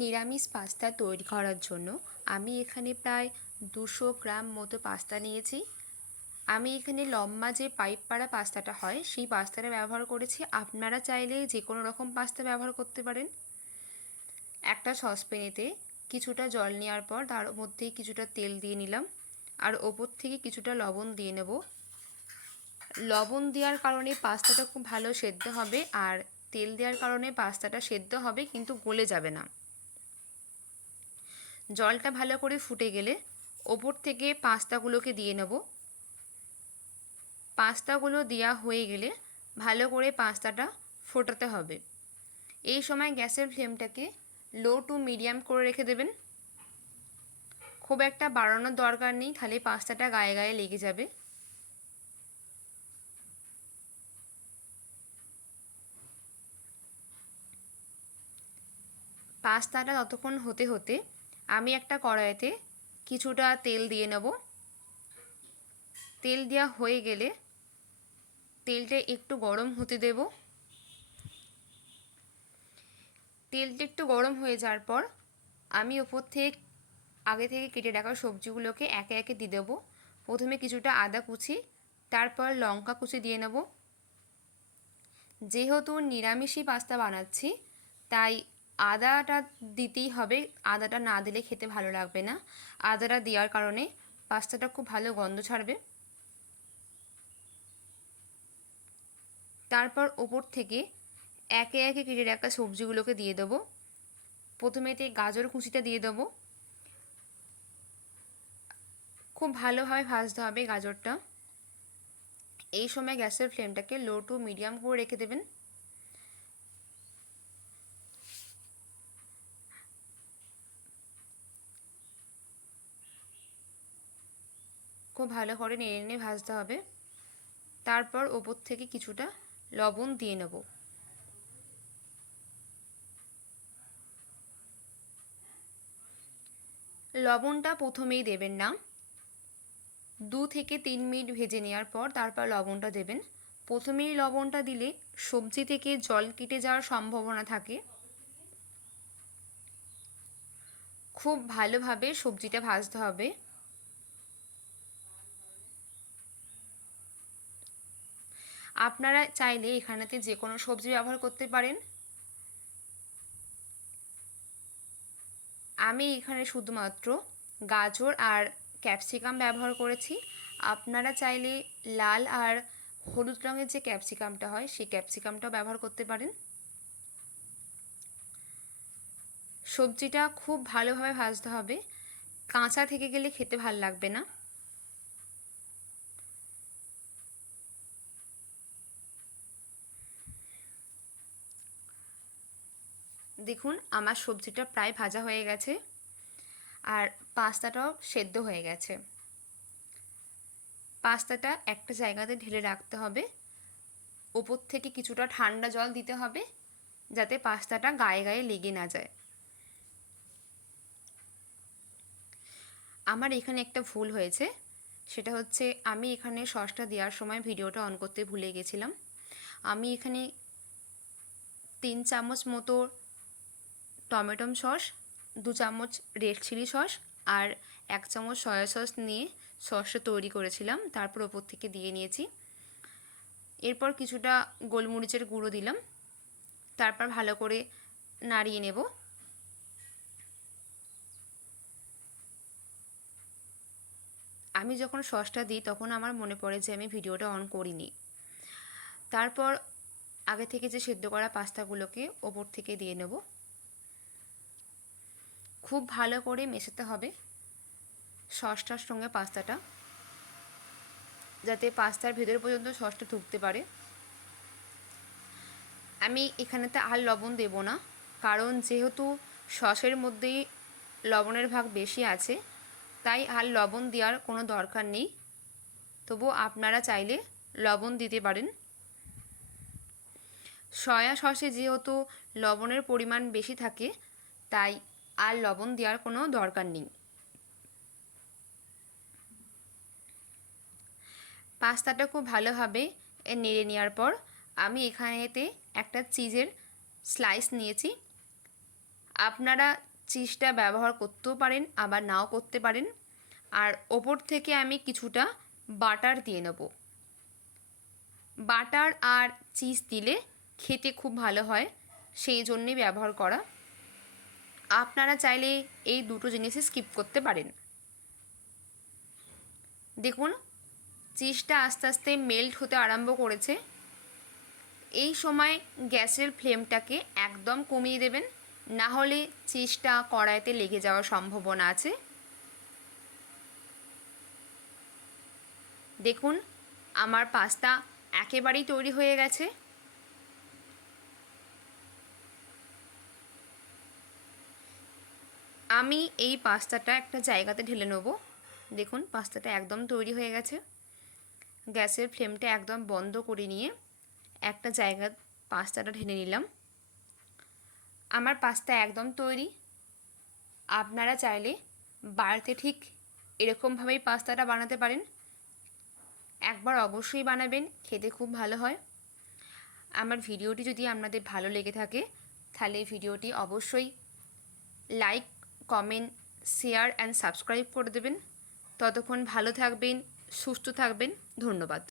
নিরামিষ পাস্তা তৈরি করার জন্য আমি এখানে প্রায় 200 গ্রাম মতো পাস্তা নিয়েছি। আমি এখানে লম্বা যে পাইপ পাড়া পাস্তাটা হয় সেই পাস্তাটা ব্যবহার করেছি। আপনারা চাইলে যে কোনো রকম পাস্তা ব্যবহার করতে পারেন। একটা সসপ্যানেতে কিছুটা জল নেওয়ার পর তার মধ্যে কিছুটা তেল দিয়ে নিলাম, আর ওপর থেকে কিছুটা লবণ দিয়ে নেব। লবণ দেওয়ার কারণে পাস্তাটা খুব ভালো সেদ্ধ হবে, আর তেল দেওয়ার কারণে পাস্তাটা সেদ্ধ হবে কিন্তু গলে যাবে না। জলটা ভালো করে ফুটে গেলে ওপর থেকে পাস্তাগুলোকে দিয়ে নেব। পাস্তাগুলো দেওয়া হয়ে গেলে ভালো করে পাস্তাটা ফোটাতে হবে। এই সময় গ্যাসের ফ্লেমটাকে লো টু মিডিয়াম করে রেখে দেবেন। খুব একটা বাড়ানোর দরকার নেই, তাহলে পাস্তাটা গায়ে গায়ে লেগে যাবে। পাস্তাটা ততক্ষণ হতে হতে আমি একটা কড়াইতে কিছুটা তেল দিয়ে নেব। তেল দেওয়া হয়ে গেলে তেলটা একটু গরম হতে দেব। তেলটা একটু গরম হয়ে যাওয়ার পর আমি ওপর থেকে আগে থেকে কেটে রাখা সবজিগুলোকে একে একে দিয়ে দেবো। প্রথমে কিছুটা আদা কুচি, তারপর লঙ্কা কুচি দিয়ে নেব। যেহেতু নিরামিষই পাস্তা বানাচ্ছি তাই আদাটা দিতেই হবে। আদাটা না দিলে খেতে ভালো লাগবে না। আদাটা দেওয়ার কারণে পাস্তাটা খুব ভালো গন্ধ ছাড়বে। তারপর ওপর থেকে একে একে কেটে রাখা সবজিগুলোকে দিয়ে দেবো। প্রথমেতে গাজর কুচিটা দিয়ে দেবো। খুব ভালোভাবে ভাজতে হবে গাজরটা। এই সময় গ্যাসের ফ্লেমটাকে লো টু মিডিয়াম করে রেখে দেবেন। খুব ভালো করে নেড়ে নেড়ে ভাজতে হবে। তারপর ওপর থেকে কিছুটা লবণ দিয়ে নেব। লবণটা প্রথমেই দেবেন না, 2 থেকে 3 মিনিট ভেজে নেওয়ার পর তারপর লবণটা দেবেন। প্রথমেই লবণটা দিলে সবজি থেকে জল কেটে যাওয়ার সম্ভাবনা থাকে। খুব ভালোভাবে সবজিটা ভাজতে হবে। আপনারা চাইলে এখানেতে যে কোনো সবজি ব্যবহার করতে পারেন। আমি এখানে শুধুমাত্র গাজর আর ক্যাপসিকাম ব্যবহার করেছি। আপনারা চাইলে লাল আর হলুদ রঙের যে ক্যাপসিকামটা হয় সেই ক্যাপসিকামটাও ব্যবহার করতে পারেন। সবজিটা খুব ভালোভাবে ভাজতে হবে, কাঁচা থেকে গেলে খেতে ভালো লাগবে না। দেখুন আমার সবজিটা প্রায় ভাজা হয়ে গেছে আর পাস্তাটাও সেদ্ধ হয়ে গেছে। পাস্তাটা একটা জায়গাতে ঢেলে রাখতে হবে। ওপর থেকে কিছুটা ঠান্ডা জল দিতে হবে যাতে পাস্তাটা গায়ে গায়ে লেগে না যায়। আমার এখানে একটা ভুল হয়েছে, সেটা হচ্ছে আমি এখানে সসটা দেওয়ার সময় ভিডিওটা অন করতে ভুলে গেছিলাম। আমি এখানে 3 চামচ মতো টমেটো সস, 2 চামচ রেড চিলি সস আর 1 চামচ সয়া সস নিয়ে সসটা তৈরি করেছিলাম, তারপর ওপর থেকে দিয়ে নিয়েছি। এরপর কিছুটা গোলমরিচের গুঁড়ো দিলাম, তারপর ভালো করে নাড়িয়ে নেব। আমি যখন সসটা দিই তখন আমার মনে পড়ে যে আমি ভিডিওটা অন করিনি। তারপর আগে থেকে যে সেদ্ধ করা পাস্তাগুলোকে ওপর থেকে দিয়ে নেব। খুব ভালো করে মেশাতে হবে সসটার সঙ্গে পাস্তাটা, যাতে পাস্তার ভেতর পর্যন্ত সসটা ঢুকতে পারে। আমি এখানেতে আর লবণ দেব না, কারণ যেহেতু সসের মধ্যেই লবণের ভাগ বেশি আছে তাই আর লবণ দেওয়ার কোনো দরকার নেই। তবু আপনারা চাইলে লবণ দিতে পারেন। সয়া সসে যেহেতু লবণের পরিমাণ বেশি থাকে তাই আর লবণ দেওয়ার কোনো দরকার নেই। পাস্তাটা খুব ভালোভাবে নেড়ে নেওয়ার পর আমি এখানেতে একটা চিজের স্লাইস নিয়েছি। আপনারা চিজটা ব্যবহার করতেও পারেন, আবার নাও করতে পারেন। আর ওপর থেকে আমি কিছুটা বাটার দিয়ে নেব। বাটার আর চিজ দিলে খেতে খুব ভালো হয়, সেই জন্যেই ব্যবহার করা। আপনারা চাইলে এই দুটো জিনিসই স্কিপ করতে পারেন। দেখুন চিজটা আস্তে আস্তে মেল্ট হতে আরম্ভ করেছে। এই সময় গ্যাসের ফ্লেমটাকে একদম কমিয়ে দেবেন, না হলে চিজটা কড়াইতে লেগে যাওয়ার সম্ভাবনা আছে। দেখুন আমার পাস্তা একেবারেই তৈরি হয়ে গেছে। আমি এই পাস্তাটা একটা জায়গাতে ঢেলে নেব। দেখুন পাস্তাটা একদম তৈরি হয়ে গেছে। গ্যাসের ফ্লেমটা একদম বন্ধ করে নিয়ে একটা জায়গায় পাস্তাটা ঢেলে নিলাম। আমার পাস্তা একদম তৈরি। আপনারা চাইলে বাড়িতে ঠিক এরকমভাবেই পাস্তাটা বানাতে পারেন। একবার অবশ্যই বানাবেন, খেতে খুব ভালো হয়। আমার ভিডিওটি যদি আপনাদের ভালো লেগে থাকে তাহলে ভিডিওটি অবশ্যই like, comment, share and subscribe করে দেবেন। ততক্ষণ ভালো থাকবেন, সুস্থ থাকবেন। ধন্যবাদ।